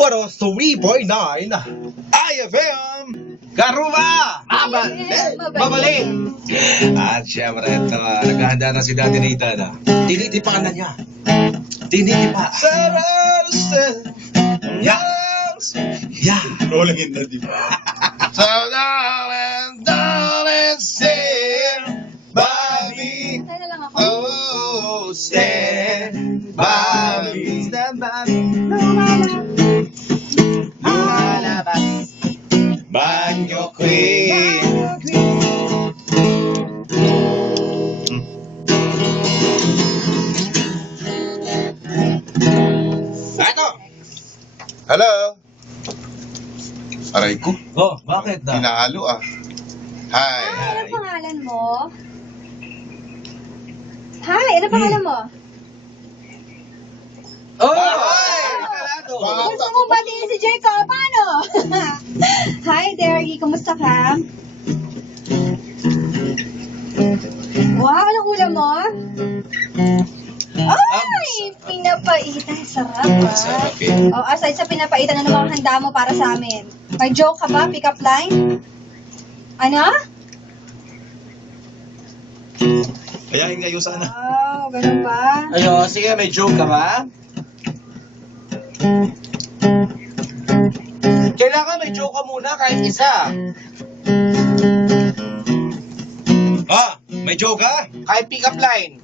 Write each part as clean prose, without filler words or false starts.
103.9 IFM Karuba! Babalik! At syempre, ito, naghahanda na si Daddy Nathan. Tinitipakan na niya. Tinitipa. Yes! Yeah! Rolling in the deep. So darling, stand by me. Kaya lang ako. Oh, stand by me. Stand by me. Lumalabas. Banyo Queen. Eto! Hello? Aray ko. Oh, bakit na? Hinahalo ah. Hi. Hi, ano pangalan mo? Hi, ano pangalan mo? Oh! Gusto mo batiin si Jacob? Paano? Hi, Derry. Kumusta ka? Wow, anong ulam mo? Ay, pinapaitan. Sarap ah. Sarap eh. Oh, aside sa pinapaitan, ano mga handa mo para sa amin? May joke ka ba? Pick up line? Ano? Kayain kayo sana. Wow, ganun ba? Ayo, sige, may joke ka ba? Kailangan may joke ka muna kahit isa. Ah, may joke ka? Kahit pick up line.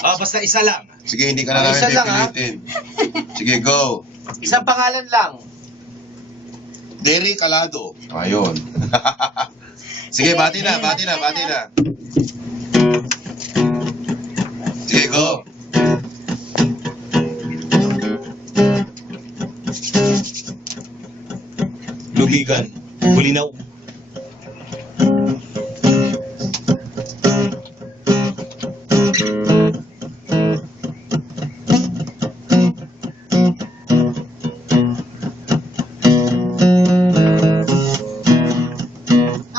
Basta isa lang. Sige, hindi ka na namin Isa lang, ah. pipilitin. Sige, go. Isang pangalan lang. Derry Calado. Ayun. Sige, bati na. Sige, go. Lubigan. Bulinaw.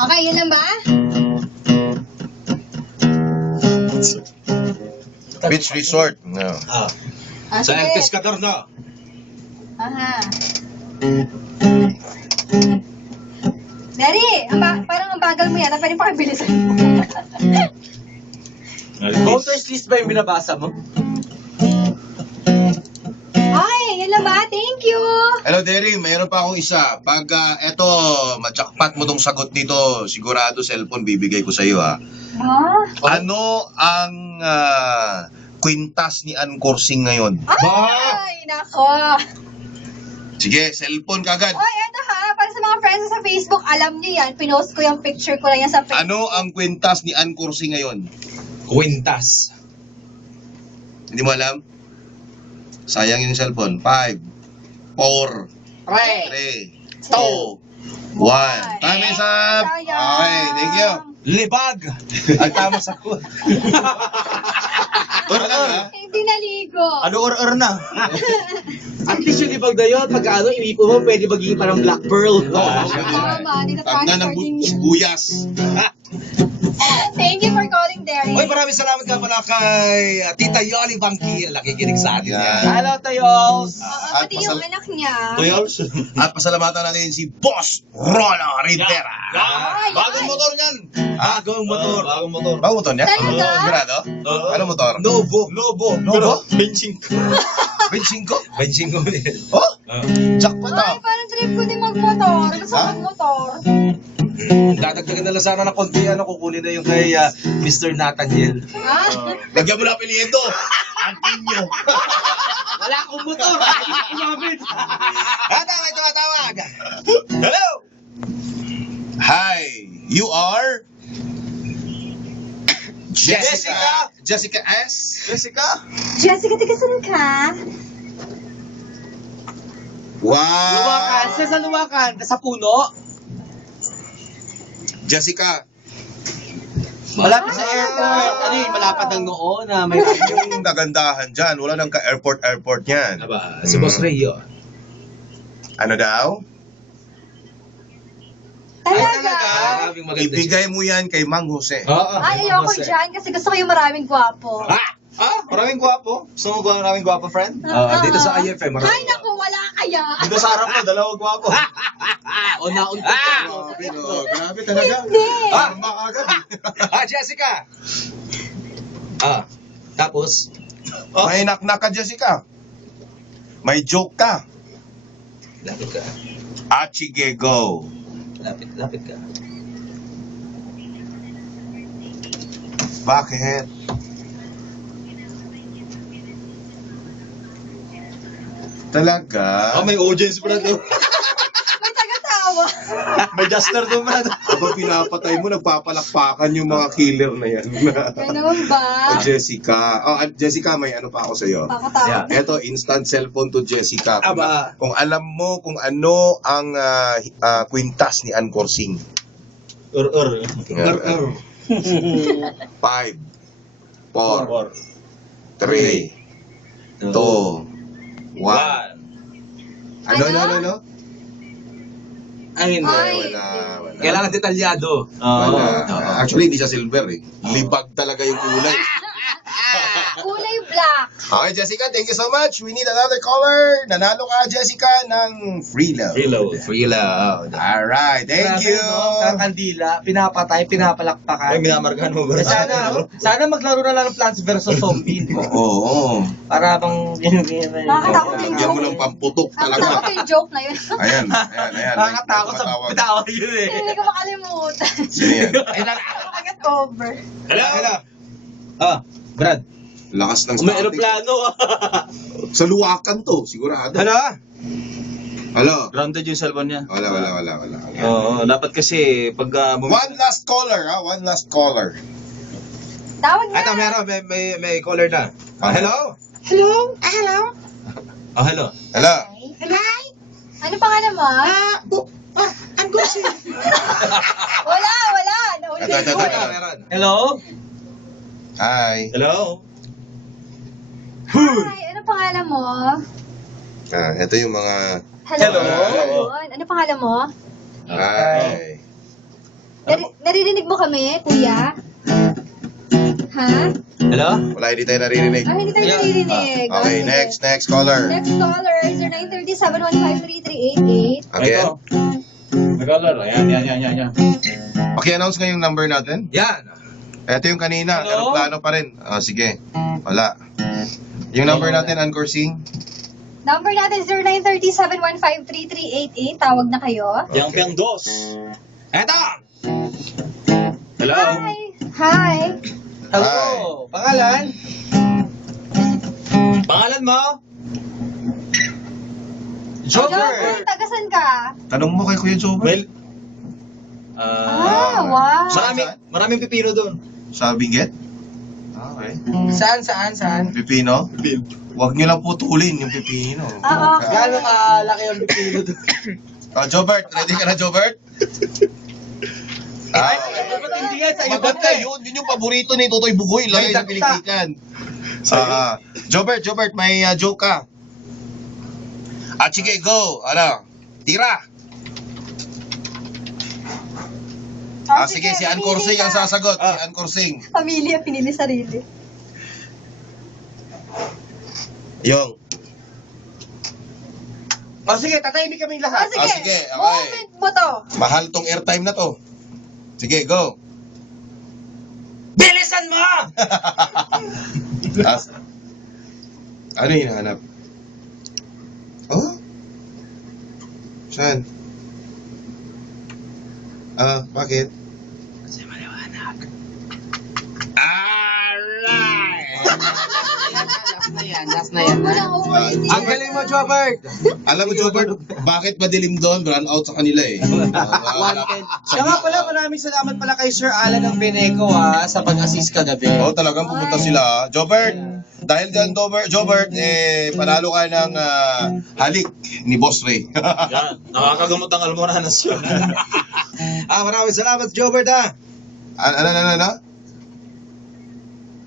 Okay, yun lang ba? Beach Resort. No. Sa Sige. El Pescador na. Aha. Daddy, parang ang bagal mo yata. Pwede pa kabilisan mo. Voters list ba yung binabasa mo? Ay, yun lang ba? Thank you. Hello, Derry. Mayroon pa akong isa. Pag eto, matjakpat mo tong sagot dito, sigurado cellphone bibigay ko sa iyo ha. Ha? Ano ang kwintas ni Ann Corsing ngayon? Ay, nako. Sige, cellphone kagad. Oy, eto ha. Para sa mga friends sa Facebook, alam niyo yan. Pinost ko yung picture ko lang yan sa Facebook. Ano ang kwintas ni Ann Corsing ngayon? Quintas. Hindi mo alam? Sayang yung cellphone. 5, 4, Pre. 3, 2, 1. Time is up. Sayang. Okay, thank you. Libag. Ang tama sa ko. Or lang ha? Hindi naligo. Ano or na? At least yung libag na yun, pagka iwipo mo, pwede maging parang black pearl. Tama, hindi na Tag na ng transfer din yun. buyas. Thank you for calling, Derry. Oy, maraming salamat nga pala kay Tita Yoli Bangki. Nakikinig sa atin Yan. yan. Hello, Tayols. Oo, At pati yung anak niya. Tayols? At pasalamatan natin si Boss Rolo Rivera. Ay, Bagong ay. motor yan. Bagong motor. Bagong motor. Bago motor niya? Talaga? Sigurado? Ano motor? Novo. Novo? Benching ko. Benching ko? Benching ko din. Oh? Jackpot Ay, ah. parang trip ko din magmotor. Gusto Ha? magmotor. Dadagdagan na lang sana ng konti, kukunin na yung kay Mr. Nathaniel. Ha? Lagyan mo na apelyido. Antinyo. Wala akong motor. Hindi ko kumamit. May tumatawag. Hello. Hi, you are Jessica. Jessica S. Jessica. Jessica, tigasan ka? Wow. Luwakan. Sa luwakan. Sa puno. Jessica, Malapit sa airport. Ano yun? Malapad ang noo na may... yung nagandahan dyan. Wala nang ka-airport yan. Aba, si Boss Rayo. Ano daw? Talaga? Maraming maganda Ibigay mo yan kay Mang Jose. Oo. Ay, ayoko dyan kasi gusto ko yung maraming gwapo. Ah! Maraming gwapo. Gusto mo ba maraming gwapo, friend? Dito sa IFM, marami. Ay, naku, wala kaya. Dito sa harap mo, dalawang gwapo. Grabe, no? Grabe talaga. Hindi. Tama agad. Jessica! Tapos? May knock-knock ka, Jessica. May joke ka. Lapit ka. Sige, go. Lapit ka. Bakit? Talaga? May audience, brad. May tagatawa. May duster doon, brad. Habang pinapatay mo, nagpapalakpakan yung mga killer na yan. Ganun ba? Jessica. Jessica, may ano pa ako sa'yo. Pakatawa. Eto, instant cellphone to Jessica. Aba. Kung alam mo kung ano ang kwintas ni Ann Corsing. Ur. 5, 4, 3, 2, 1. Ano? Ay, hindi. Ay. Wala. Kailangan detalyado. Wala. Actually, hindi siya silver eh. Libag talaga yung kulay. Kulay black. Okay, Jessica, thank you so much. We need another caller. Nanalo ka, Jessica, ng free love. Free love. Alright, thank you. Kakandila, pinapatay, pinapalakpakan. Ay, minamargahan mo, brad. Sana maglaro na lang ng Plants vs. Zombie. Oo. Para bang... Nakakatakot yung Lagyan mo joke. ng pamputok Nakakatakot talaga. yung joke na yun. Ayan. Nakakatakot sa Tumatawag. bitawa yun eh. Hindi ko makalimutan. Sino yan? Agad over. Hello? Brad. Lakas ng May static. aeroplano. Sa luwakan to, sigurado. Hello? Grounded yung cellphone niya. Wala. Oo, dapat kasi pag... One last caller, One last caller. Tawag Ito, na. meron. May caller na. Hello? Hello? Hello? Hello. Hello? Hi. Ano pangalan mo? I'm Gosi. Wala. Naulit Ito. ko. Meron. Hello? Hi. Hello? Hi, ano pangalan mo? Ito yung mga... Hello. Hello. Ano pangalan mo? Hi. Naririnig mo kami, kuya? Ha? Hello? Wala, hindi tayo naririnig. Hindi tayo naririnig. Okay, next caller. Next caller is 0930-715-3388. Again. Nag-caller. Ayan. Paki-announce nga yung number natin. Yan. Ito yung kanina, Hello? aeroplano pa rin. Sige, wala. Yung number natin, Ann Corsing. Number natin is 0930-715-3388. Tawag na kayo. Yang Piang Dos. Eto! Hello? Hi. Hello. Pangalan? Pangalan mo? Joker, tagasan ka? Tanong mo kay Kuya Joe. Well, Wow. maraming pipino doon. Sa Benguet? Okay. Saan? Pipino? Huwag niyo lang putulin yung pipino. Okay. Gaano kalaki ang pipino doon? Jobert, ready ka na, Jobert? Ba't hindi yan? Sa iyo Maganda yun. Yun yung paborito ni Totoy Bugoy. Lagay sa piligtikan. Jobert, may joke ka. Sige, go. Tira. Sige, si Ann Corsing ang sasagot. Si Ann Corsing. Pamilya, pinili sarili. Yung. Sige, tatahimik kaming lahat. Sige, sige, okay. moment mo to. Mahal tong airtime na to. Sige, go. Bilisan mo! Ano yung hinahanap? Oh? Saan? Bakit? Kasi maliwanag. Last na yan. Wala ko ulitin. Ang galing mo, Jobert! Alam mo, Jobert, bakit madilim doon? Brown out sa kanila eh. Siya nga pala, maraming salamat pala kay Sir Alan ng Beneco sa pag-assist kagabi. Oo, talagang pumunta sila. Jobert, dahil dyan, Jobert, panalo ka ng halik ni Boss Ray. Yan. Nakakagamot ang almoranas yun. Maraming salamat, Jobert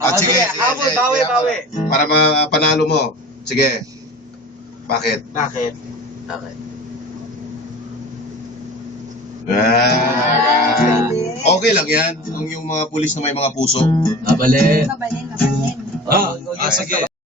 Ano? Sige, bawi. Para mapanalo mo. Sige. Bakit? Bakit? Okay lang yan. Yung mga pulis na may mga puso. Mabali. Mabalin. Sige.